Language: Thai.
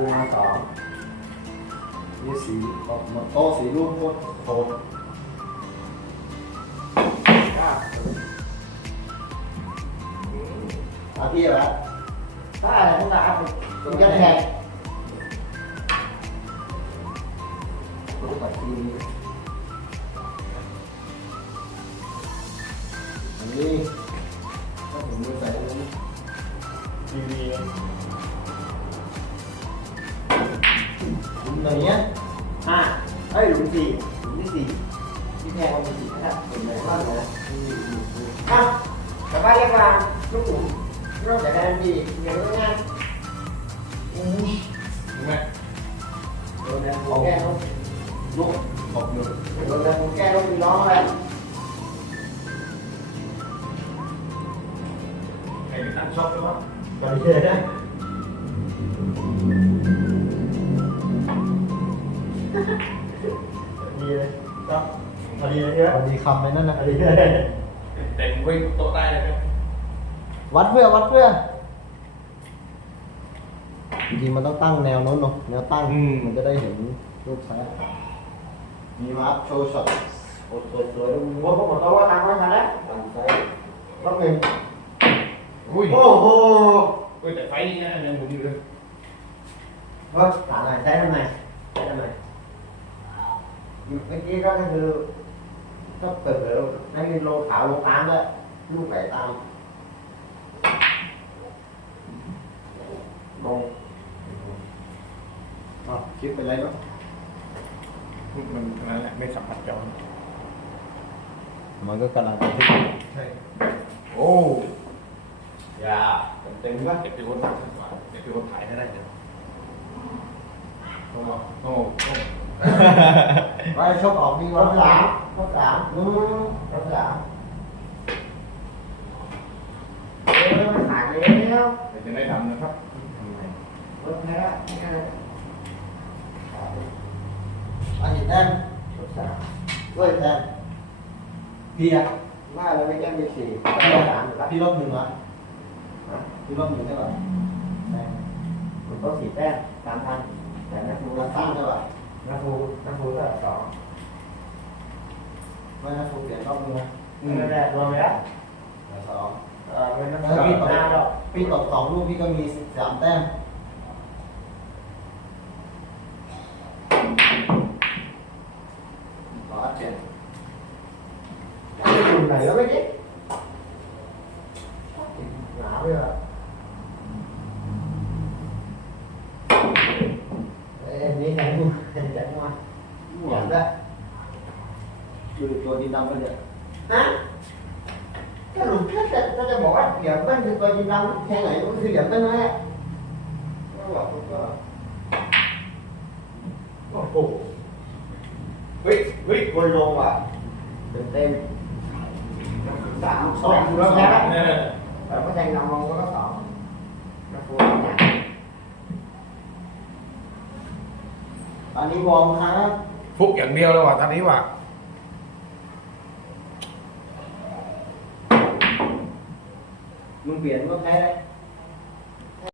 ฟูมาสองนี่สีโต๊ะสีรูปโคตรโคตรเก้าเอาพี่เหรอได้ทั้งหลายผมจะแทงรู้ปัจจีนอันนี้ถ้าผมดูใส่ทีวี หลุมไหนเนี้ยห้าเอ้ยหลุมสี่หลุมที่สี่ที่แทงมันเป็นสี่นะครับเห็นไหมว่าเหนืออะกลับบ้านเรียกว่าลูกหลุมนอกจากนั้นมีอย่างนี้งานอุ้ยถูกไหมโดนแดงแก้ลูกลูกตกอยู่โดนแดงแก้ลูกมีน้องอะไรใครไปตั้งช็อปด้วยวะบริเวณได้ เลยครับพอดีเลยใช่ไหมพอดีคำไปนั่นนะพอดีเลยเต็มไว้โต๊ะได้เลยครับวัดเพื่อวัดเพื่อจริงๆมันต้องตั้งแนวโน้นเนาะแนวตั้งมันจะได้เห็นรูปซ้ายมีมาร์คโชว์ช็อตโอ้สวยๆแล้วมึงว่าพวกผมต้องว่าทางไว้ทันแล้วตั้งไฟรอบหนึ่งอุ้ยโอ้โหเฮ้ยแต่ไฟนี่นะยังหมุนอยู่เลยว่าถามหน่อยใช้ทำไมใช้ทำไม เมื่อกี้ก็คือก็เปิดเผยให้มีโลขาวโลตามด้วยลูกไหลตามลงอ๋อคลิปเป็นไรบ้างมันนั่นแหละไม่สัมผัสจอมันก็กำลังบันทึกใช่โอ้ยาเต็มว่าเก็บเป็นคนถ่ายเก็บเป็นคนถ่ายให้ได้เดี๋ยวโอ้โห โอ้โหว่าชกออกดีกว่าสามรอบสามอืมรอบสามเออมันหายไปแล้วเดี๋ยวจะได้ทำนะครับรถแพ้อันนี้แต้มรอบสามด้วยแต้มพี่อะว่าเราไม่แก้มมีสี่พี่รอบสามพี่รอบหนึ่งวะพี่รอบหนึ่งได้ป่ะใช่ผมต้องสี่แต้มสามพันแต่นักฟูนักตั้งได้ป่ะ นักฟูนักฟูก็สอง ไม่นักฟูเปลี่ย นรอบนึงนะนั่นแหละรวมแล้วเหลือสองเออเป็นนักแล้ฟูวพี่ตหน้าดอกกพี่ตกสองลูกพี่ก็มีสามแต้มรออัดเปลี่ยนจะอยู่ไหนแล้วไม่ดิหนาไปอะเอ้ยนี่แข็งแข็งแข็งมาหวานได้อยู่ตัวดินดำไปเลย ฮะถ้าหลุมถ้าจะถ้าจะบอกว่าเหยียบมันคือตัวยิงลำแค่ไหนมันคือเหยียบมันนั่นแหละก็บอกก็โอ้โหเฮ้ยเฮ้ยคนลงว่ะเต็มเต็มสามสองแล้แล้ววแพ้แพ้เนี่ยแต่ก็แทงนำลงก็สองนะฟูเนี่ยตอนนี้วอร์มครับฟุกอย่างเดียวแล้วว่ะตอนนี้ว่ะ มึงเปลี่